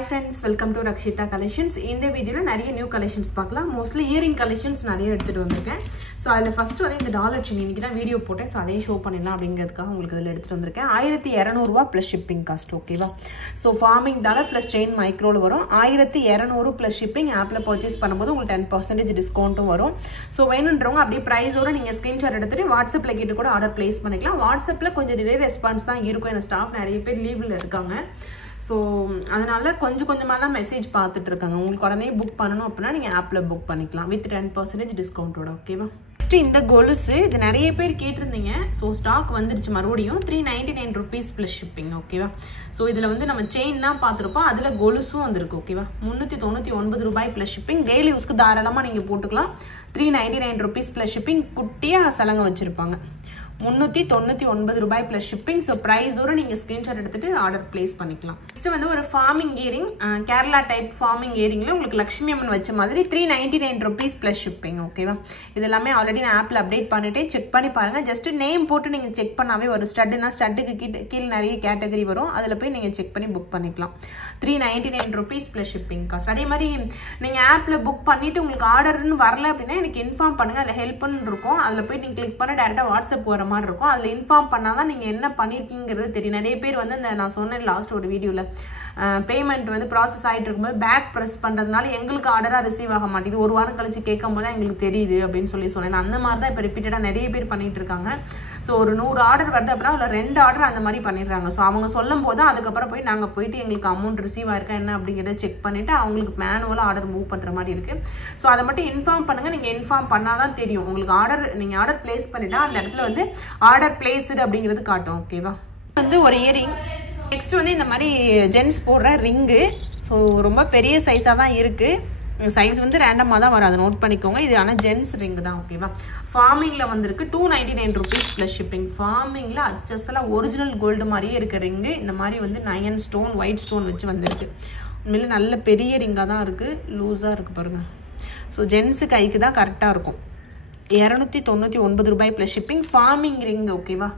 Hi friends, welcome to Rakshita Collections. In this video, நிறைய new collections பார்க்கலாம். Mostly earring collections நிறைய எடுத்துட்டு வந்திருக்கேன். So அதில first வந்து இந்த டாலர் செயின் இன்னைக்கு தான் வீடியோ போட்டேன். So அதையும் ஷோ பண்ணிடலாம் அப்படிங்கிறதுக்காக உங்களுக்கு இதில் எடுத்துட்டு வந்திருக்கேன். 1200 ரூபாய் plus shipping cost, ஓகேவா? So farming dollar plus chain microல வரும். 1200 plus shipping appல purchase பண்ணும்போது உங்களுக்கு 10% டிஸ்கவுண்ட்டும் வரும். So வேணும்ன்றவங்க அப்படியே பிரைஸோட நீங்க ஸ்கிரீன்ஷாட் எடுத்துட்டு வாட்ஸ்அப்ல கேட்டு கூட ஆர்டர் பிளேஸ் பண்ணிக்கலாம். வாட்ஸ்அப்ல கொஞ்சம் டிலே ரெஸ்பான்ஸ் தான் இருக்கும். ஏன்னா ஸ்டாஃப் நிறைய பேர் லீவ்ல இருக்காங்க. ஸோ அதனால கொஞ்சமாக தான் மெசேஜ் பார்த்துட்டு இருக்காங்க. உங்களுக்கு உடனே புக் பண்ணணும் அப்படின்னா நீங்கள் ஆப்பில் புக் பண்ணிக்கலாம் வித் 10% டிஸ்கவுண்ட்டோட, ஓகேவா? நெக்ஸ்ட்டு இந்த கொலுசு இது நிறைய பேர் கேட்டிருந்தீங்க. ஸோ ஸ்டாக் வந்துருச்சு மறுபடியும் 399 rupees ப்ளஸ் ஷிப்பிங், ஓகேவா? ஸோ இதில் வந்து நம்ம செயின்லாம் பார்த்துருப்போம், அதில் கொலுசும் வந்திருக்கு, ஓகேவா? 399 ரூபாய் ப்ளஸ் ஷிப்பிங். டெய்லி யூஸ்க்கு தாராளமாக நீங்கள் போட்டுக்கலாம். 399 rupees ப்ளஸ் ஷிப்பிங். குட்டியாக சலங்க வச்சுருப்பாங்க. 399 ரூபாய் ப்ளஸ் ஷிப்பிங். ஸோ ப்ரைஸோட நீங்கள் ஸ்க்ரீன்ஷாட் எடுத்துகிட்டு ஆர்டர் பிளேஸ் பண்ணிக்கலாம். நெக்ஸ்ட் வந்து ஒரு forming earring, Kerala type forming இயரிங்கில் உங்களுக்கு லக்ஷ்மி அம்மன் வச்ச மாதிரி 399 rupees ப்ளஸ் ஷிப்பிங், ஓகேவா? இது எல்லாமே ஆல்ரெடி நான் ஆப்பில் அப்டேட் பண்ணிவிட்டு செக் பண்ணி பாருங்கள். ஜஸ்ட் நேம் போட்டு நீங்கள் செக் பண்ணாவே ஒரு ஸ்டட்டுனா ஸ்டட்டுக்கு கீழே நிறைய கேட்டகரி வரும். அதில் போய் நீங்கள் செக் பண்ணி புக் பண்ணிக்கலாம். 399 rupees ப்ளஸ் ஷிப்பிங் காஸ்ட். அதே மாதிரி நீங்கள் ஆப்பில் புக் பண்ணிவிட்டு உங்களுக்கு ஆர்டர்னு வரல அப்படின்னா எனக்கு இன்ஃபார்ம் பண்ணுங்கள். அதில் ஹெல்ப்னு இருக்கும். அதில் போய் நீங்கள் கிளிக் பண்ண டேரெக்டாக வாட்ஸ்அப் வர மாதிரி இருக்கும். அதில் இன்ஃபார்ம் பண்ணால் தான் நீங்கள் என்ன பண்ணியிருக்கீங்கிறது தெரியும். நிறைய பேர் வந்து இந்த நான் சொன்னேன் லாஸ்ட் ஒரு வீடியோவில் பேமெண்ட் வந்து ப்ராசஸ் ஆகிட்டு இருக்கும்போது பேக் ப்ரெஸ் பண்ணுறதுனால எங்களுக்கு ஆர்டராக ரிசீவ் ஆக மாட்டேது. ஒரு வாரம் கழிச்சு கேட்கும் போது தான் எங்களுக்கு தெரியுது அப்படின்னு சொன்னேன். அந்த மாதிரி தான் இப்போ ரிப்பீட்டடாக நிறைய பேர் பண்ணிட்டு இருக்காங்க. ஸோ ஒரு 100 ஆர்டர் வருது அப்படின்னா அதில் 2 ஆர்டர் அந்த மாதிரி பண்ணிடுறாங்க. ஸோ அவங்க சொல்லும் போது அதுக்கப்புறம் போய் நாங்கள் போயிட்டு எங்களுக்கு அமௌண்ட் ரிசீவ் ஆயிருக்கா என்ன அப்படிங்கிறத செக் பண்ணிவிட்டு அவங்களுக்கு மேனுவலாக ஆர்டர் மூவ் பண்ணுற மாதிரி இருக்குது. ஸோ அதை மட்டும் இன்ஃபார்ம் பண்ணுங்கள். நீங்கள் இன்ஃபார்ம் பண்ணால் தான் தெரியும் உங்களுக்கு நீங்கள் ஆர்டர் பிளேஸ் பண்ணிட்டா அந்த இடத்துல வந்து ஆர்டர் பிளேஸ்டு அப்படிங்கிறது காட்டும், ஓகேவா? வந்து ஒரு இயரிங். நெக்ஸ்ட் வந்து இந்த மாதிரி ஜென்ஸ் போடுற ரிங்கு. ஸோ ரொம்ப பெரிய சைஸாக தான் இருக்குது. சைஸ் வந்து ரேண்டமாக தான் வரும், அதை நோட் பண்ணிக்கோங்க. இது ஆனால் ஜென்ஸ் ரிங்கு தான், ஓகேவா? ஃபார்மிங்கில் வந்திருக்கு 299 rupees ப்ளஸ் ஷிப்பிங். ஃபார்மிங்கில் அச்சஸெல்லாம் ஒரிஜினல் கோல்டு மாதிரியே இருக்க ரிங்கு. இந்த மாதிரி வந்து 9 ஸ்டோன் ஒயிட் ஸ்டோன் வச்சு வந்திருக்கு. உண்மையிலே நல்ல பெரிய ரிங்காக தான் இருக்குது, லூஸாக இருக்குது பாருங்கள். ஸோ ஜென்ஸு கைக்கு தான் கரெக்டாக இருக்கும். 299 ரூபாய் ப்ளஸ் ஷிப்பிங். ஃபார்மிங் ரிங், ஓகேவா?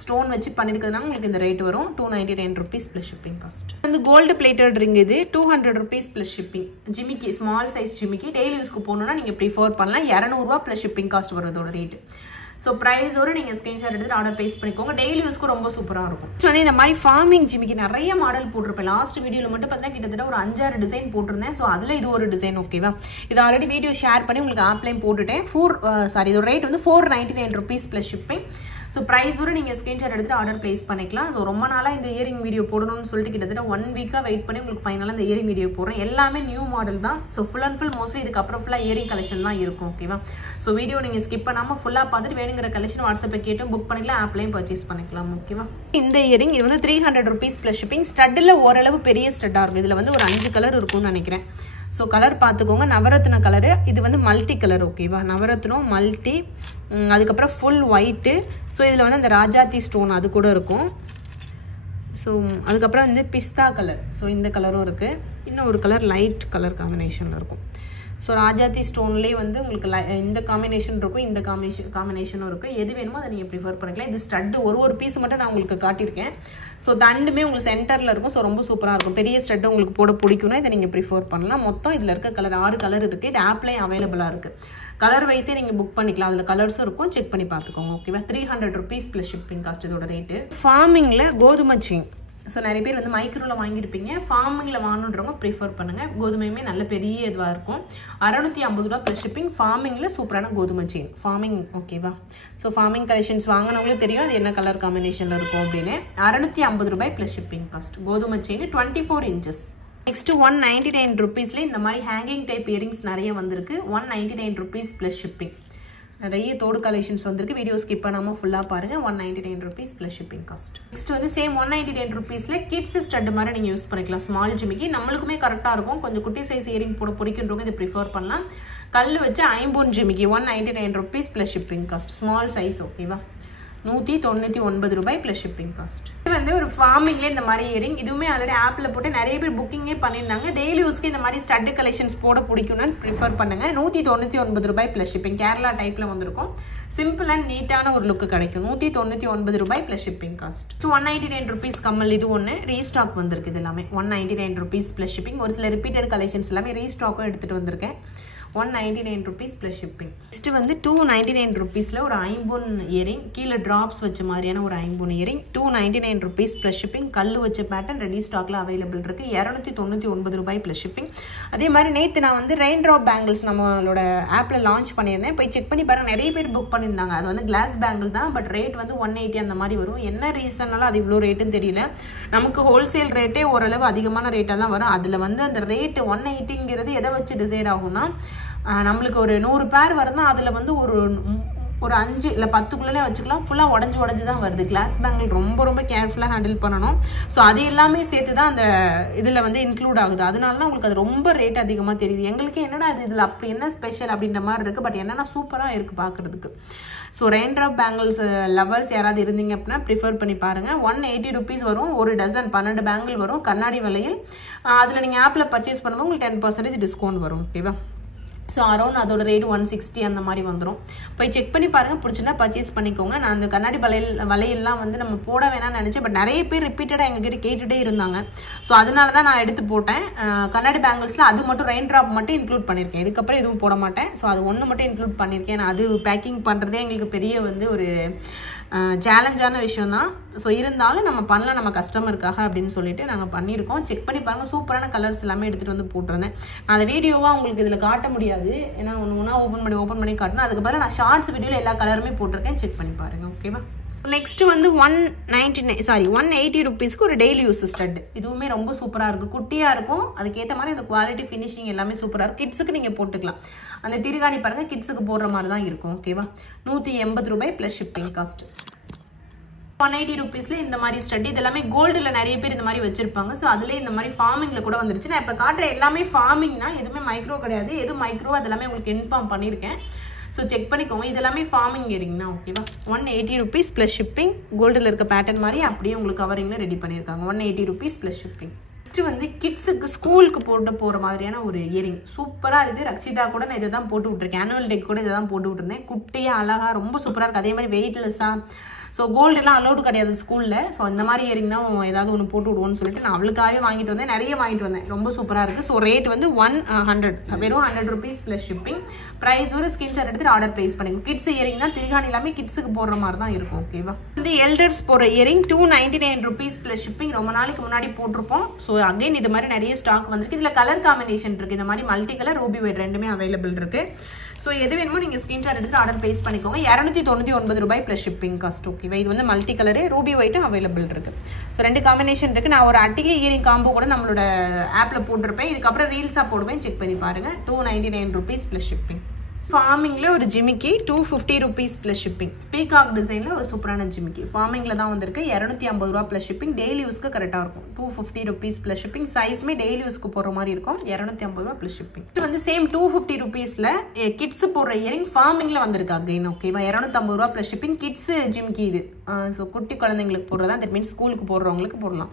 ஸ்டோன் வச்சு பண்ணியிருக்கிறதுனால உங்களுக்கு இந்த ரேட் வரும். 299 rupees ப்ளஸ் ஷிப்பிங் காஸ்ட். வந்து கோல்டு பிளேட்டட் ரிங் இது 200 rupees ப்ளஸ் ஷிப்பிங். ஜிமிக்கி ஸ்மால் சைஸ் ஜிமிக்கி டெய்லி யூஸ்க்கு போகணுன்னா நீங்கள் ப்ரிஃபர் பண்ணலாம். 200 ரூபா ப்ளஸ் ஷிப்பிங் காஸ்ட் வருதோட ரேட்டு. ஸோ ப்ரைஸோடு நீங்கள் ஸ்க்ரீன்ஷாட் எடுத்துகிட்டு ஆர்டர் பிளேஸ் பண்ணிக்கோங்க. டெய்லி யூஸ்க்கு ரொம்ப சூப்பராக இருக்கும். ஸோ வந்து இந்த மாதிரி ஃபார்மிங் ஜிமிக்கி நிறைய மாடல் போட்டிருப்பேன். லாஸ்ட் வீடியோவில் மட்டும் பார்த்தீங்கன்னா கிட்டத்தட்ட ஒரு 5-6 டிசைன் போட்டிருந்தேன். ஸோ அதில் இது ஒரு டிசைன், ஓகேவா? இது ஆல்ரெடி வீடியோ ஷேர் பண்ணி உங்களுக்கு ஆப்லைன் போட்டுட்டேன். இதோட ரேட் வந்து 499 rupees ப்ளஸ் ஷிப்பிங். ஸோ ப்ரைஸோட நீங்கள் ஸ்க்ரீன்ஷாட் எடுத்துகிட்டு ஆர்டர் பிளேஸ் பண்ணிக்கலாம். ஸோ ரொம்ப நாளாக இந்த இயரிங் வீடியோ போடணும்னு சொல்லிட்டு கிட்டத்தட்ட 1 வீக்காக வெயிட் பண்ணி உங்களுக்கு ஃபைனலாக இந்த இயரிங் வீடியோ போடுறேன். எல்லாமே நியூ மாடல் தான். So full and full mostly இதுக்கப்புறம் ஃபுல்லாக இயரிங் கலெக்ஷன் தான் இருக்கும், ஓகேவா? ஸோ வீடியோ நீங்கள் ஸ்கிப் பண்ணாமல் ஃபுல்லாக பார்த்துட்டு வேணுங்கிற கலெக்ஷன் வாட்ஸ்அப்பில் கேட்டு புக் பண்ணிக்கலாம், ஆப்லையும் பர்ச்சேஸ் பண்ணிக்கலாம், ஓகேவா? இந்த இயரிங் இது வந்து 300 rupees ப்ளஸ் ஷிப்பிங். ஸ்டட்டில் ஓரளவு பெரிய ஸ்டட்டாக இருக்கும். இதில் வந்து ஒரு 5 கலர் இருக்கும்னு நினைக்கிறேன். ஸோ கலர் பார்த்துக்கோங்க. நவரத்ன கலரு. இது வந்து மல்டி கலர், ஓகேவா? நவரத்னம் மல்டி. அதுக்கப்புறம் ஃபுல் ஒயிட்டு. ஸோ இதில் வந்து அந்த ராஜாத்தி ஸ்டோன் அது கூட இருக்கும். ஸோ அதுக்கப்புறம் வந்து பிஸ்தா கலர். ஸோ இந்த கலரும் இருக்குது. இன்னும் ஒரு கலர் லைட் கலர் காம்பினேஷனில் இருக்கும். ஸோ ராஜாத்தி ஸ்டோன்லேயே வந்து உங்களுக்கு இந்த காம்பினேஷன் இருக்கும், இந்த காம்பினேஷனும் இருக்குது. எது வேணுமோ அதை நீங்கள் ப்ரிஃபர் பண்ணிக்கலாம். இது ஸ்டட்டு ஒரு பீஸ் மட்டும் நான் உங்களுக்கு காட்டியிருக்கேன். ஸோ தண்டுமே உங்களுக்கு சென்டரில் இருக்கும். ஸோ ரொம்ப சூப்பராக இருக்கும். பெரிய ஸ்டட்டு உங்களுக்கு போட பிடிக்கும்னா இதை நீங்கள் ப்ரிஃபர் பண்ணலாம். மொத்தம் இதில் இருக்க கலர் 6 கலர் இருக்குது. இது ஆப்லேயும் அவைலபிளாக இருக்குது. கலர் வைஸே நீங்கள் புக் பண்ணிக்கலாம். அதில் கலர்ஸும் இருக்கும், செக் பண்ணி பார்த்துக்கோங்க, ஓகேவா? 300 rupees ப்ளஸ் ஷிப்பிங் காஸ்ட் இதோட ரேட்டு. ஃபார்மிங்கில் கோதுமை செயின். ஸோ நிறைய பேர் வந்து மைக்ரோவில் வாங்கியிருப்பீங்க. ஃபார்மிங்கில் வாங்கணுன்றவங்க ப்ரிஃபர் பண்ணுங்கள். கோதுமையுமே நல்ல பெரிய இதுவாக இருக்கும். 650 ரூபா ப்ளஸ் ஷிப்பிங். ஃபார்மிங்கில் சூப்பரான கோதுமை செயின். ஃபார்மிங், ஓகேவா? ஸோ ஃபார்மிங் கலெக்ஷன்ஸ் வாங்கினவங்களுக்கு தெரியும் அது என்ன கலர் காம்பினேஷனில் இருக்கும் அப்படின்னு. 650 ரூபாய் ப்ளஸ் ஷிப்பிங் காஸ்ட். கோதுமை செயின் 24 inches. நெக்ஸ்ட்டு 199 rupeesல இந்த மாதிரி ஹேங்கிங் டைப் இயரிங்ஸ் நிறைய வந்திருக்கு. 199 rupees ப்ளஸ் ஷிப்பிங். நிறைய தோடு கலெக்ஷன்ஸ் வந்திருக்கு. வீடியோ ஸ்கிப் பண்ணாமல் ஃபுல்லாக பாருங்கள். 199 rupees plus shipping cost. Next வந்து சேம் 199 rupeesல கிட்ஸ் ஸ்டட் மாதிரி நீங்கள் யூஸ் பண்ணிக்கலாம். ஸ்மால் ஜிமிக்கி நம்மளுக்குமே கரெக்டாக இருக்கும். கொஞ்சம் குட்டி சைஸ் இயரிங் போட பிடிக்கின்றவங்க இதை ப்ரிஃபர் பண்ணலாம். கல் வச்சு ஐம்பொன் ஜிமிக்கி 199 rupees plus shipping cost. Small size, ஓகேவா? 199 ரூபாய் ப்ளஸ் ஷிப்பிங் காஸ்ட். இது வந்து ஒரு ஃபார்மிங்ல இந்த மாதிரி இயரிங், இதுவுமே ஆல்ரெடி ஆப்ல போட்டு நிறைய பேர் புக்கிங்கே பண்ணியிருந்தாங்க. டெய்லி யூஸ்க்கு இந்த மாதிரி ஸ்டட் கலெக்ஷன்ஸ் போட பிடிக்கும்னு ப்ரிஃபர் பண்ணுங்க. 199 ரூபாய் ப்ளஸ் ஷிப்பிங். கேரளா டைப்ல வந்திருக்கும். சிம்பிள் அண்ட் நீட்டான ஒரு லுக்கு கிடைக்கும். 199 ரூபாய் ப்ளஸ் ஷிப்பிங் காஸ்ட். 199 ருபீஸ் கம்மல் இது ஒன்று ரீஸ்டாக் வந்திருக்கு. இது எல்லாமே 199 ருபீஸ் ப்ளஸ் ஷிப்பிங். ஒரு சில ரிப்பீட்டட் கலெக்ஷன்ஸ் எல்லாமே ரீஸ்டாக்கும் எடுத்துட்டு வந்திருக்கேன். 199 rupees plus shipping. Next வந்து 299 rupeesல ஒரு ஐம்பொன் இயரிங், கீழே டிராப்ஸ் வச்ச மாதிரியான ஒரு ஐம்பொன் இயரிங். 299 rupees plus shipping. கல்லு வச்ச பேட்டர்ன் ரெடி ஸ்டாக்ல அவைலபிள் இருக்கு. 299 ரூபாய் பிளஸ் ஷிப்பிங். அதே மாதிரி நேற்று நான் வந்து ரெயின் ட்ராப் பேங்கிள்ஸ் நம்மளோட ஆப்ல லான்ச் பண்ணியிருந்தேன். போய் செக் பண்ணி பாருங்க, நிறைய பேர் புக் பண்ணியிருந்தாங்க. அது வந்து கிளாஸ் பேங்கிள் தான், பட் ரேட் வந்து 180 அந்த மாதிரி வரும். என்ன ரீசன்னால அது இவ்வளோ ரேட்டுன்னு தெரியல. நமக்கு ஹோல்சேல் ரேட்டே ஓரளவு அதிகமான ரேட்டாக தான் வரும். அதில் வந்து அந்த ரேட் 180ங்கிறது எதை வச்சு டிசைட் ஆகும்னா, நம்மளுக்கு ஒரு 100 பேர் வருதுன்னா அதில் வந்து ஒரு 5 இல்லை 10க்குள்ளே வச்சுக்கலாம். ஃபுல்லாக உடஞ்சி தான் வருது. கிளாஸ் பேங்கிள் ரொம்ப கேர்ஃபுல்லாக ஹேண்டில் பண்ணணும். ஸோ அது எல்லாமே சேர்த்து தான் அந்த இதில் வந்து இன்க்ளூட் ஆகுது. அதனால தான் உங்களுக்கு அது ரொம்ப ரேட் அதிகமாக தெரியுது. எங்களுக்கு என்னடா அது இதில் அப்படி என்ன ஸ்பெஷல் அப்படின்ற மாதிரி இருக்குது. பட் என்னென்னா சூப்பராக இருக்குது பார்க்குறதுக்கு. So rain drop bangles lovers யாராவது இருந்தீங்க அப்படின்னா ப்ரிஃபர் பண்ணி பாருங்கள். 180 rupees வரும். ஒரு டசன் 12 பேங்கிள் வரும் கண்ணாடி விலையில். அதில் நீங்கள் ஆப்பில் பர்ச்சேஸ் பண்ணும்போது உங்களுக்கு 10% டிஸ்கவுண்ட் வரும். ஓகேவா? ஸோ அரௌண்ட் அதோட ரேட் 160 அந்த மாதிரி வந்துடும். போய் செக் பண்ணி பாருங்கள், பிடிச்சிருந்தா பர்ச்சேஸ் பண்ணிக்கோங்க. நான் அந்த கண்ணாடி வலையெல்லாம் வந்து நம்ம போட வேணாம்னு நினச்சேன். பட் நிறைய பேர் ரிப்பீட்டடாக எங்ககிட்ட கேட்டுகிட்டே இருந்தாங்க. ஸோ அதனால தான் நான் எடுத்து போட்டேன். கண்ணாடி பேங்கிள்ஸில் அது மட்டும் ரெயின் ட்ராப் மட்டும் இன்க்ளூட் பண்ணியிருக்கேன். இதுக்கப்புறம் எதுவும் போட மாட்டேன். ஸோ அது ஒன்று மட்டும் இன்க்ளூட் பண்ணியிருக்கேன். நான் அது பேக்கிங் பண்ணுறதே எங்களுக்கு பெரிய வந்து ஒரு சேலஞ்சான விஷயம் தான். ஸோ இருந்தாலும் நம்ம பண்ணலாம் நம்ம கஸ்டமருக்காக அப்படின்னு சொல்லிட்டு நாங்கள் பண்ணியிருக்கோம். செக் பண்ணி பாருங்கள். சூப்பரான கலர்ஸ் எல்லாமே எடுத்துகிட்டு வந்து போட்டிருந்தேன். நான் அந்த வீடியோவாக உங்களுக்கு இதில் காட்ட முடியாது, ஏன்னா ஒன்று ஓப்பன் பண்ணி காட்டணும். அதுக்கு பதிலாக நான் ஷார்ட்ஸ் வீடியோவில் எல்லா கலருமே போட்டிருக்கேன். செக் பண்ணி பாருங்கள். ஓகேவா? நெக்ஸ்ட் வந்து 180 rupeesக்கு ஒரு டெய்லி யூஸ் ஸ்டட். இதுவுமே ரொம்ப சூப்பராக இருக்குது. குட்டியாக இருக்கும். அதுக்கேற்ற மாதிரி அந்த குவாலிட்டி ஃபினிஷிங் எல்லாமே சூப்பராக இருக்கும். கிட்ஸுக்கு நீங்கள் போட்டுக்கலாம். அந்த திருகாணி பாருங்கள், கிட்ஸுக்கு போடுற மாதிரி தான் இருக்கும். ஓகேவா? 180 ரூபாய் ப்ளஸ் ஷிப்பிங் காஸ்ட். 180 rupeesல இந்த மாதிரி ஸ்டட். இது எல்லாமே கோல்டில் நிறைய பேர் இந்த மாதிரி வச்சிருப்பாங்க. ஸோ அதுலேயே இந்த மாதிரி ஃபார்மிங்கில் கூட வந்துருச்சு. நான் இப்போ காட்டுற எல்லாமே ஃபார்மிங்னா எதுவுமே மைக்ரோ கிடையாது. எது மைக்ரோ அதெல்லாமே உங்களுக்கு இன்ஃபார்ம் பண்ணியிருக்கேன். ஸோ செக் பண்ணிக்கோங்க. இது எல்லாமே ஃபார்மிங் இயரிங்னா. ஓகேவா? 180 rupees ப்ளஸ் ஷிப்பிங். கோல்டில் இருக்க பேட்டர்ன் மாதிரி அப்படியே உங்களுக்கு கவரிங்கில் ரெடி பண்ணியிருக்காங்க. 180 rupees ப்ளஸ் ஷிப்பிங். நெக்ஸ்ட் வந்து கிட்ஸுக்கு ஸ்கூலுக்கு போகிற மாதிரியான ஒரு இயரிங் சூப்பராக இருக்குது. ரக்ஷிதா கூட நான் இதை தான் போட்டு விட்ருக்கேன். ஆனுவல் டேக்கு கூட இதை தான் போட்டு விட்டுருந்தேன். குட்டியாக அழகாக ரொம்ப சூப்பராக இருக்குது. அதே மாதிரி வெயிட்லெஸ்ஸாக. ஸோ கோல்டெல்லாம் அலௌடு கிடையாது ஸ்கூலில். ஸோ இந்த மாதிரி இயரிங் தான் ஏதாவது ஒன்று போட்டு விடுவோன்னு சொல்லிட்டு நான் அவளுக்காகவே வாங்கிட்டு வந்தேன். நிறைய வாங்கிட்டு வந்தேன். ரொம்ப சூப்பராக இருக்குது. ஸோ ரேட் வந்து 100 வெறும் 100 rupees ப்ளஸ் ஷிப்பிங். ப்ரைஸ் ஒரு ஸ்கிரீன்ஷாட் எடுத்துட்டு ஆர்டர் ப்ளேஸ் பண்ணிக்கோங்க. கிட்ஸ் இயரிங் தான். திருகாணி எல்லாமே கிட்ஸுக்கு போடுற மாதிரி தான் இருக்கும். ஓகேவா? இந்த எல்டர்ஸ் போகிற இயரிங் 299 rupees ப்ளஸ் ஷிப்பிங். ரொம்ப நாளைக்கு முன்னாடி போட்டிருப்போம். ஸோ அகைன் இது மாதிரி நிறைய ஸ்டாக் வந்திருக்கு. இதில் கலர் காம்பினேஷன் இருக்குது. இந்த மாதிரி மல்டி கலர், ரூபி ஒயிட் ரெண்டுமே அவைலபிள் இருக்குது. ஸோ எது வேணுமோ நீங்கள் ஸ்கிரீன்ஷாட் எடுத்துட்டு ஆர்டர் ப்ளேஸ் பண்ணிக்கோங்க. 299 ரூபாய் ப்ளஸ் ஷிப்பிங் காஸ்ட். ஓகேவா? இது வந்து மல்டி கலரு, ரூபி ஒயிட்டும் அவைலபிள் இருக்குது. ஸோ 2 காம்பினேஷன் இருக்குது. நான் ஒரு அட்டிகை இயரிங் காம்போ கூட நம்மளோட ஆப்பில் போட்டிருப்பேன். இதுக்கப்புறம் ரீல்ஸாக போடுவேன். செக் பண்ணி பாருங்கள். 299 rupees ப்ளஸ் ஷிப்பிங். ஃபார்மிங்கில் ஒரு ஜிமிக்கி 250 rupees ப்ளஸ் ஷிப்பிங். பீகாக் டிசைனில் ஒரு சூப்பரான ஜிமிக்கி ஃபார்மிங்கில் தான் வந்திருக்கு. 250 ரூபா ப்ளஸ் ஷிப்பிங். டெய்லி யூஸ்க்கு கரெக்டாக இருக்கும். 250 rupees ப்ளஸ் ஷிப்பிங். சைஸ்மே டெய்லி யூஸ்க்கு போடுற மாதிரி இருக்கும். 250 ரூபா ப்ளஸ் ஷிப்பிங். இது வந்து சேம் 250 rupeesல கிட்ஸ் போடுற இயரிங் ஃபார்மிங்கில் வந்திருக்கு அகைன். ஓகேவா? 250 ரூபா ப்ளஸ் ஷிப்பிங். கிட்ஸ் ஜிமிக்கி இது. ஸோ குட்டி குழந்தைங்களுக்கு போடுறதா, தட் மீன்ஸ் ஸ்கூலுக்கு போடுறவங்களுக்கு போடலாம்.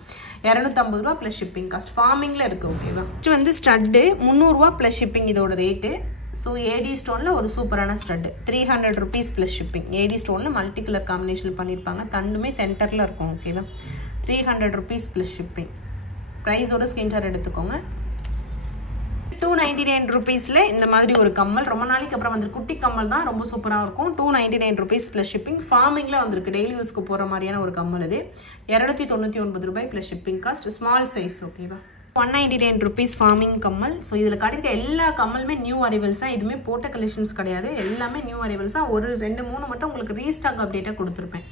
250 ரூபா ப்ளஸ் ஷிப்பிங் காஸ்ட். ஃபார்மிங்கில் இருக்குது. ஓகேவா? இது வந்து ஸ்டட்டு 300 ரூபா ப்ளஸ் ஷிப்பிங் இதோட ரேட்டு. ஸோ ஏடி ஸ்டோனில் ஒரு சூப்பரான ஸ்டட்டு 300 rupees ப்ளஸ் ஷிப்பிங். ஏடி ஸ்டோனில் மல்டி கலர் காம்பினேஷன் பண்ணியிருப்பாங்க. தண்டுமே சென்டரில் இருக்கும். ஓகேவா? 300 rupees ப்ளஸ் ஷிப்பிங். ப்ரைஸோட ஸ்கிரீன்ஷாட் எடுத்துக்கோங்க. 299 rupeesல இந்த மாதிரி ஒரு கம்மல் ரொம்ப நாளைக்கு அப்புறம் வந்து குட்டி கம்மல் தான். ரொம்ப சூப்பராக இருக்கும். 299 rupees ப்ளஸ் ஷிப்பிங். ஃபார்மிங்கில் வந்திருக்கு. டெய்லி யூஸ்க்கு போகிற மாதிரியான ஒரு கம்மல் இது. 299 ரூபாய் plus shipping cost. Small size. ஓகேவா? 199 rupees ஃபார்மிங் கம்மல். ஸோ இதில் கிடைக்கிற எல்லா கம்மலுமே நியூ அரைவல்ஸ் தான். இதுவுமே போட்ட கலெக்ஷன்ஸ் கிடையாது. எல்லாமே நியூ அரைவல்ஸ் தான். ஒரு 2-3 மட்டும் உங்களுக்கு ரீஸ்டாக் அப்டேட்டாக கொடுத்துருப்பேன்.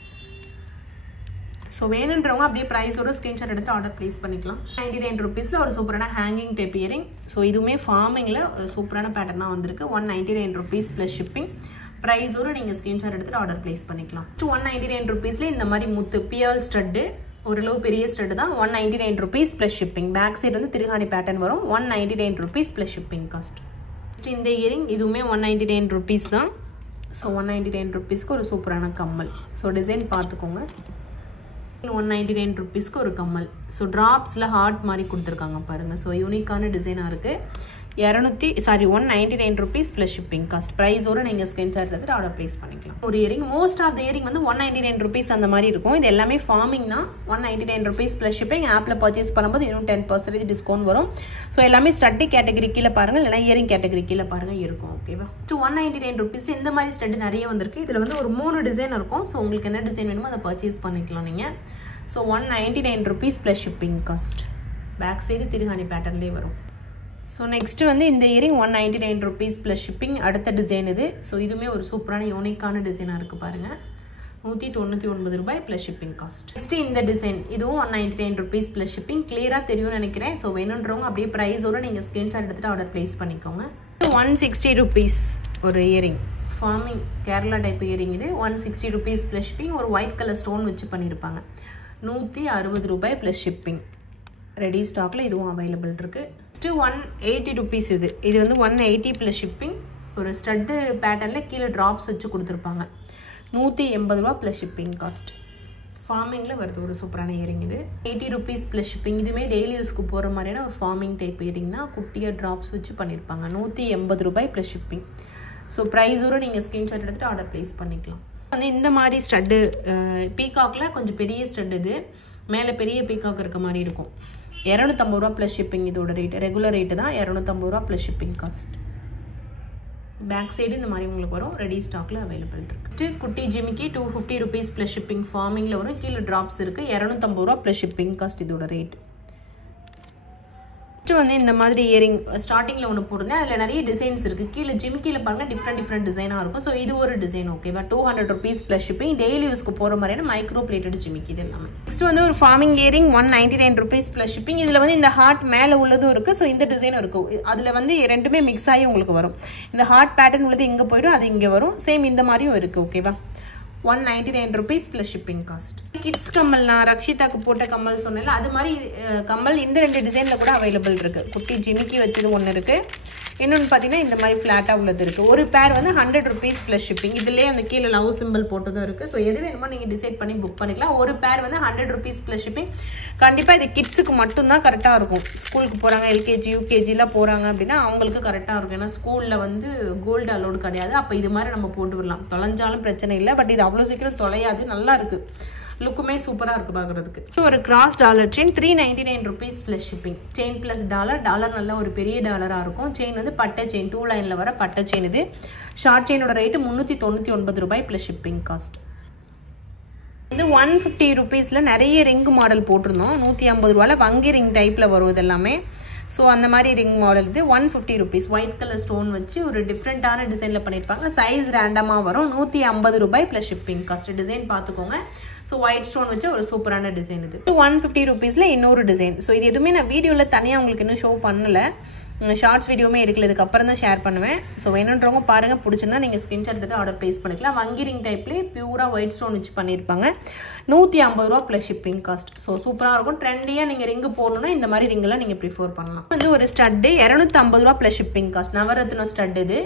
ஸோ வேணுன்றவங்க அப்படியே ப்ரைஸோட ஸ்க்ரீன்ஷாட் எடுத்து ஆர்டர் ப்ளேஸ் பண்ணிக்கலாம். 99 rupeesல ஒரு சூப்பரான ஹேங்கிங் டேப் இயரிங். ஸோ இதுவுமே ஃபார்மிங்கில் சூப்பரான பேட்டர்னாக வந்திருக்கு. 199 rupees ப்ளஸ் ஷிப்பிங். ப்ரைஸோட நீங்கள் ஸ்க்ரீன்ஷாட் எடுத்துகிட்டு ஆர்டர் ப்ளேஸ் பண்ணிக்கலாம். 199 rupeesல இந்த மாதிரி முத்து பியல் ஸ்டட்டு ஓரளவு பெரிய ஸ்டட் தான். 199 rupees plus shipping. Back side வந்து திருகாணி பேட்டர்ன் வரும். 199 rupees ப்ளஸ் ஷிப்பிங் காஸ்ட். இந்த இயரிங் இதுவுமே 199 rupees தான். ஸோ 199 ருபீஸ்க்கு ஒரு சூப்பரான கம்மல். ஸோ டிசைன் பார்த்துக்கோங்க. 199 ருபீஸ்க்கு ஒரு கம்மல். ஸோ ட்ராப்ஸில் ஹார்ட் மாதிரி கொடுத்துருக்காங்க பாருங்கள். ஸோ யூனிக்கான டிசைனாக இருக்குது. 199 ருபீஸ் ப்ளஸ் ஷிப்பிங் காஸ்ட். ப்ரைஸோடு நீங்கள் ஸ்க்ரீன்ஷாட் எடுத்துட்டு ஆர்டர் ப்ளேஸ் பண்ணிக்கலாம். ஒரு earring most of the earring வந்து 199 ருபீஸ் அந்த மாதிரி இருக்கும். இது எல்லாமே ஃபார்மிங் தான். 199 ருபீஸ் ப்ளஸ் ஷிப்பிங். ஆப்பில் பர்ச்சேஸ் பண்ணும்போது இன்னும் 10% டிஸ்கவுண்ட் வரும். ஸோ எல்லாமே ஸ்டட்டி கேட்டகரி கீழே பாருங்கள், இல்லைனா இயரிங் கேட்டகரி கீழே பாருங்கள் இருக்கும். ஓகேவா? ஸோ 199 ருபீஸ் இந்த மாதிரி ஸ்டட்டு நிறைய வந்திருக்கு. இதில் வந்து ஒரு 3 டிசைன் இருக்கும். ஸோ உங்களுக்கு என்ன டிசைன் வேணுமோ அதை பர்ச்சேஸ் பண்ணிக்கலாம் நீங்கள். So 199 rupees plus shipping cost. Back side திருகாணி பேட்டர்ன்லேயே வரும். ஸோ நெக்ஸ்ட்டு வந்து இந்த இயரிங் 199 ருபீஸ் ப்ளஸ் ஷிப்பிங். அடுத்த டிசைன் இது. ஸோ இதுவுமே ஒரு சூப்பரான யூனிக்கான டிசைனாக இருக்குது பாருங்கள். 199 ரூபாய் ப்ளஸ் ஷிப்பிங் காஸ்ட். நெக்ஸ்ட்டு இந்த டிசைன் இதுவும் 199 ருபீஸ் ப்ளஸ் ஷிப்பிங். கிளியராக தெரியும்னு நினைக்கிறேன். ஸோ வேணுன்றவங்க அப்படியே ப்ரைஸோடு நீங்கள் ஸ்க்ரீன்ஷாட் எடுத்துகிட்டு ஆர்டர் ப்ளேஸ் பண்ணிக்கோங்க. 160 ருபீஸ் ஒரு earring. Forming Kerala type earring இது. 160 ருபீஸ் ப்ளஸ் ஷிப்பிங். ஒரு ஒயிட் கலர் ஸ்டோன் வச்சு பண்ணியிருப்பாங்க. 160 ரூபாய் ப்ளஸ் ஷிப்பிங். ரெடி ஸ்டாக்கில் இதுவும் அவைலபிள் இருக்குது. நெக்ஸ்ட்டு 180 ருபீஸ் இது. இது வந்து 180 ப்ளஸ் ஷிப்பிங். ஒரு ஸ்டட்டு பேட்டர்னில் கீழே ட்ராப்ஸ் வச்சு கொடுத்துருப்பாங்க. 180 ரூபா ப்ளஸ் ஷிப்பிங் காஸ்ட். ஃபார்மிங்கில் வருது ஒரு சூப்பரான இயரிங் இது. 80 ருபீஸ் ப்ளஸ் ஷிப்பிங். இதுவுமே டெய்லி யூஸ்க்கு போகிற மாதிரியான ஒரு ஃபார்மிங் டைப் இயரிங்னா குட்டியாக ட்ராப்ஸ் வச்சு பண்ணியிருப்பாங்க. 180 ரூபாய் ப்ளஸ் ஷிப்பிங். ஸோ ப்ரைஸோடு நீங்கள் ஸ்க்ரீன்ஷாட் எடுத்துகிட்டு ஆர்டர் ப்ளேஸ் பண்ணிக்கலாம். வந்து இந்த மாதிரி ஸ்டட்டு பீகாக்கில் கொஞ்சம் பெரிய ஸ்டட் இது. மேலே பெரிய பீகாக் இருக்க மாதிரி இருக்கும். 250 ரூபா ப்ளஸ் ஷிப்பிங். இதோட ரேட் ரெகுலர் ரேட்டு தான். 250 ரூபா plus shipping cost. Back side இந்த மாதிரி உங்களுக்கு வரும். ரெடி ஸ்டாக்கில் அவைலபிள் இருக்குது. நெக்ஸ்ட்டு குட்டி ஜிமிக்கி 250 ருபீஸ் ப்ளஸ் ஷிப்பிங். ஃபார்மிங்கில் வரும். கீழே ட்ராப்ஸ் இருக்குது. 250 ரூபா ப்ளஸ் ஷிப்பிங் காஸ்ட் இதோட ரேட். நெக்ஸ்ட்டு வந்து இந்த மாதிரி இயரிங் ஸ்டார்டிங்கில் ஒன்று போட்டிருந்தேன். அதில் நிறைய டிசைன்ஸ் இருக்குது. கீழே ஜிமிக்கியில் பாருங்கள் டிஃப்ரெண்ட் டிசைனாக இருக்கும். ஸோ இது ஒரு டிசைன். ஓகேவா? 200 ருபீஸ் ப்ளஸ் ஷிப்பிங். டெய்லி யூஸ்க்கு போகிற மாதிரியான மைக்ரோ பிளேட்டட் ஜிமிக்கி இது எல்லாமே. நெக்ஸ்ட் வந்து ஒரு forming earring 199 rupees plus shipping. இதில் வந்து இந்த ஹார்ட் மேலே உள்ளதும் இருக்குது. ஸோ இந்த டிசைனும் இருக்குது. அதில் வந்து ரெண்டுமே மிக்ஸ் ஆகி உங்களுக்கு வரும். இந்த ஹார்ட் பேட்டர்ன் உள்ளது இங்கே போய்டும், அது இங்கே வரும். சேம் இந்த மாதிரியும் இருக்குது. ஓகேவா? 199 rupees plus shipping cost. Kids கம்மல் நான் ரக்ஷிதாக்கு போட்ட கம்மல் சொன்னேன்ல, அது மாதிரி கம்மல் இந்த 2 டிசைனில் கூட அவைலபிள் இருக்குது. குட்டி ஜிமிக்கி வச்சது ஒன்று இருக்குது. இன்னொன்று பார்த்தீங்கன்னா இந்த மாதிரி ஃப்ளாட்டாக உள்ளது இருக்குது. ஒரு பேர் வந்து 100 ருபீஸ் ப்ளஸ் ஷிப்பிங். இதுலேயே அந்த கீழே லவ் சிம்பிள் போட்டதும் இருக்குது. ஸோ எது வேணுமோ நீங்கள் டிசைட் பண்ணி புக் பண்ணிக்கலாம். ஒரு பேர் வந்து 100 ருபீஸ் ப்ளஸ் ஷிப்பிங். கண்டிப்பாக இது கிட்ஸுக்கு மட்டும்தான் கரெக்டாக இருக்கும். ஸ்கூலுக்கு போகிறாங்க, எல்கேஜி யூகேஜிலாம் போகிறாங்க அப்படின்னா அவங்களுக்கு கரெக்டாக இருக்கும். ஏன்னா ஸ்கூலில் வந்து கோல்டு அலோடு கிடையாது. அப்போ இது மாதிரி நம்ம போட்டு விடலாம். தொலைஞ்சாலும் பிரச்சனை இல்லை. பட் இது அவ்வளோ சீக்கிரம் தொலையாது. நல்லா இருக்குது. லுக்குமே சூப்பராக இருக்குது பார்க்குறதுக்கு. ஒரு cross dollar chain 399 rupees plus shipping. Chain plus dollar. Dollar நல்ல ஒரு பெரிய டாலராக இருக்கும். செயின் வந்து பட்டை செயின் 2 லைனில் வர பட்டை செயின் இது. ஷார்ட் செயினோட ரேட்டு 399 ரூபாய் ப்ளஸ் ஷிப்பிங் காஸ்ட். வந்து 150 ருபீஸில் நிறைய ரிங் மாடல் போட்டிருந்தோம். 150 ரூபாயில் வங்கி ரிங் டைப்பில் வரும் இது எல்லாமே. ஸோ அந்த மாதிரி ரிங் மாடல் இது 150 ருபீஸ். ஒயிட் கலர் ஸ்டோன் வச்சு ஒரு டிஃப்ரெண்ட்டான டிசைனில் பண்ணியிருப்பாங்க. சைஸ் ரேண்டமாக வரும். 150 ரூபாய் ப்ளஸ் ஷிப்பிங் காஸ்ட். டிசைன் பார்த்துக்கோங்க. ஸோ ஒயிட் ஸ்டோன் வச்சு ஒரு சூப்பரான டிசைன் இது. 150 ருபீஸில் இன்னொரு டிசைன். ஸோ இது எதுவுமே நான் வீடியோவில் தனியாக உங்களுக்கு இன்னும் ஷோ பண்ணலை. ஷார்ட்ஸ் வீடியோமே எடுக்கல. இதுக்கப்புறம் தான் ஷேர் பண்ணுவேன். ஸோ வேணுன்றவங்க பாருங்கள். பிடிச்சிருந்தா நீங்கள் ஸ்க்ரீன்ஷாட் எடுத்து ஆர்டர் ப்ளேஸ் பண்ணிக்கலாம். வங்கி ரிங் டைப்லேயே பியூராக ஒயிட் ஸ்டோன் வச்சு பண்ணியிருப்பாங்க. 150 ரூபா ப்ளஸ் ஷிப்பிங் காஸ்ட். ஸோ சூப்பராக இருக்கும். ட்ரெண்டியாக நீங்கள் ரிங்கு போடணுன்னா இந்த மாதிரி ரிங்கெல்லாம் நீங்கள் ப்ரிஃபர் பண்ணலாம். வந்து ஒரு ஸ்டட்டு 250 ரூபா ப்ளஸ் ஷிப்பிங் காஸ்ட். நவரத்னம் ஸ்டட் இது.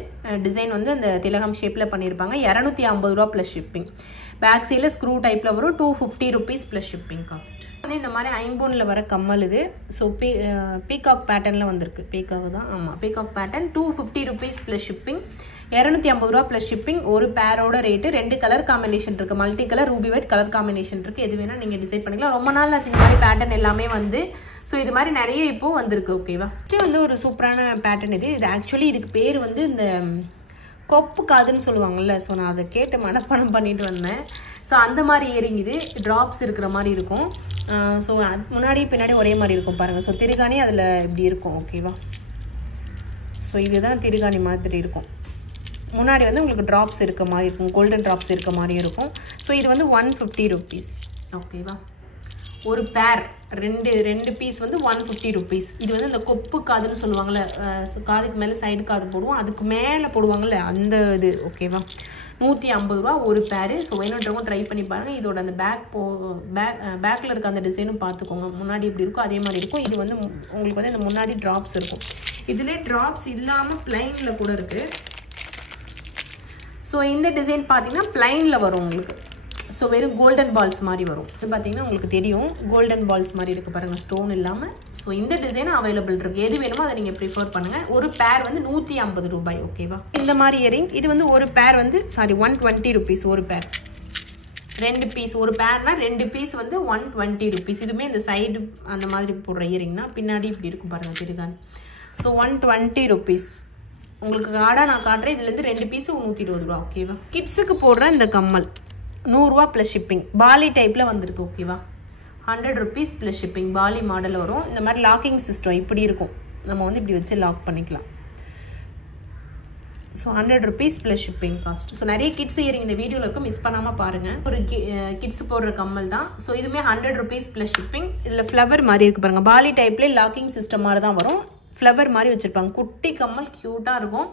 டிசைன் வந்து அந்த திலகம் ஷேப்பில் பண்ணியிருப்பாங்க. 250 ரூபா ப்ளஸ் ஷிப்பிங். பேக் சைடில் ஸ்க்ரூ டைப்பில் வரும். 250 ருபீஸ் ப்ளஸ் ஷிப்பிங் காஸ்ட். வந்து இந்த மாதிரி ஐம்பூனில் வர கம்மல் இது. ஸோ பீகாக் பேட்டர்னில் வந்திருக்கு. பீகாக் தான். ஆமாம், peacock pattern. 250 rupees plus shipping. 250 ரூபா ப்ளஸ் ஷிப்பிங். ஒரு பேரோட ரேட்டு. 2 கலர் காம்பினேஷன் இருக்குது. Multi colour Ruby white colour combination இருக்குது. எது வேணால் நீங்கள் டிசைட் பண்ணிக்கலாம். ரொம்ப நாள் ஆச்சு இந்த மாதிரி பேட்டர்ன் எல்லாமே வந்து. ஸோ இது மாதிரி நிறைய இப்போது வந்திருக்கு. ஓகேவா? ஃபஸ்ட்டு வந்து ஒரு சூப்பரான பேட்டர்ன் இது. இது ஆக்சுவலி இதுக்கு பேர் வந்து இந்த கொப்பு காதுன்னு சொல்லுவாங்கள்ல. ஸோ நான் அதை கேட்டு மனப்பாடம் பண்ணிட்டு வந்தேன். ஸோ அந்த மாதிரி இயரிங் இது. ட்ராப்ஸ் இருக்கிற மாதிரி இருக்கும். ஸோ முன்னாடி பின்னாடி ஒரே மாதிரி இருக்கும் பாருங்கள். ஸோ திருகாணி அதில் இப்படி இருக்கும். ஓகேவா? ஸோ இதுதான் திருகாணி மாதிரி இருக்கும். முன்னாடி வந்து உங்களுக்கு ட்ராப்ஸ் இருக்க மாதிரி இருக்கும். கோல்டன் ட்ராப்ஸ் இருக்க மாதிரி இருக்கும். ஸோ இது வந்து 150 ருபீஸ். ஓகேவா? ஒரு பேர் ரெண்டு பீஸ் வந்து 150 ருபீஸ். இது வந்து இந்த கொப்பு காதுன்னு சொல்லுவாங்கள்ல. காதுக்கு மேலே சைடு காது போடுவோம். அதுக்கு மேலே போடுவாங்கள்ல அந்த இது. ஓகேவா? 150 ரூபா ஒரு பேரு. ஸோ வேணுன்றவங்க ட்ரை பண்ணி பாருங்கள். இதோட அந்த பேக்கில் இருக்க அந்த டிசைனும் பார்த்துக்கோங்க. முன்னாடி எப்படி இருக்கும் அதே மாதிரி இருக்கும். இது வந்து உங்களுக்கு வந்து இந்த முன்னாடி ட்ராப்ஸ் இருக்கும். இதிலே ட்ராப்ஸ் இல்லாமல் பிளைனில் கூட இருக்குது. ஸோ இந்த டிசைன் பார்த்தீங்கன்னா பிளைனில் வரும் உங்களுக்கு. ஸோ வெறும் கோல்டன் பால்ஸ் மாதிரி வரும். இது பார்த்தீங்கன்னா உங்களுக்கு தெரியும் கோல்டன் பால்ஸ் மாதிரி இருக்குது பாருங்கள், ஸ்டோன் இல்லாமல். ஸோ இந்த டிசைன் அவைலபிள் இருக்குது. எது வேணுமோ அதை நீங்கள் ப்ரிஃபர் பண்ணுங்கள். ஒரு பேர் வந்து 150 ரூபாய். ஓகேவா? இந்த மாதிரி இயரிங் இது வந்து ஒரு பேர் வந்து 120 ருபீஸ் ஒரு பேர். 2 பீஸ் ஒரு பேர்னா 2 பீஸ் வந்து 120 ருபீஸ். இதுவுமே இந்த சைடு அந்த மாதிரி போடுற இயரிங்னா பின்னாடி இப்படி இருக்கும் பாருங்கள் திருகான். So 120 rupees. உங்களுக்கு கார்டாக நான் காட்டுறேன். இதுலேருந்து 2 பீஸு 120 ரூபா. ஓகேவா? கிட்ஸுக்கு போடுற இந்த கம்மல் 100 ரூபா ப்ளஸ் ஷிப்பிங். பாலி டைப்பில் வந்திருக்கு. ஓகேவா? 100 ருபீஸ் ப்ளஸ் ஷிப்பிங். பாலி மாடல் வரும். இந்த மாதிரி லாக்கிங் சிஸ்டம் இப்படி இருக்கும். நம்ம வந்து இப்படி வச்சு லாக் பண்ணிக்கலாம். So 100 rupees plus shipping cost. So நிறைய கிட்ஸ் இயரிங் இந்த வீடியோவில் இருக்கும், மிஸ் பண்ணாமல் பாருங்கள். ஒரு கிட்ஸ் போடுற கம்மல் தான். ஸோ இதுவுமே 100 ருபீஸ் ப்ளஸ் ஷிப்பிங். இதில் ஃப்ளவர் மாதிரி இருக்குது பாருங்கள். பாலி டைப்லேயே லாக்கிங் சிஸ்டம் மாதிரி தான் வரும். ஃப்ளவர் மாதிரி வச்சுருப்பாங்க. குட்டி கம்மல் க்யூட்டாக இருக்கும்.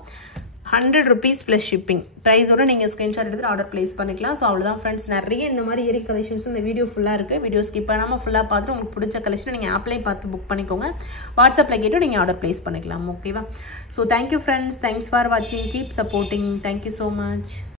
100 ருபீஸ் ப்ளஸ் ஷிப்பிங். ப்ரைஸோடு நீங்கள் ஸ்க்ரீன்ஷாட் எடுத்துகிட்டு ஆர்டர் ப்ளேஸ் பண்ணிக்கலாம். ஸோ அவ்வளோதான் ஃப்ரெண்ட்ஸ். நிறைய இந்த மாதிரி இயரிங் கலெக்ஷன்ஸ் இந்த வீடியோ ஃபுல்லாக இருக்குது. வீடியோ ஸ்கிப் பண்ணாமல் ஃபுல்லாக பார்த்துட்டு உங்களுக்கு பிடிச்ச கலெக்ஷனை நீங்கள் ஆப்லேயே பார்த்து புக் பண்ணிக்கோங்க. வாட்ஸ்அப்பில் கேட்டு நீங்கள் ஆர்டர் ப்ளேஸ் பண்ணிக்கலாம். ஓகேவா? So thank you friends. Thanks for வாட்சிங். Keep supporting. Thank you so much.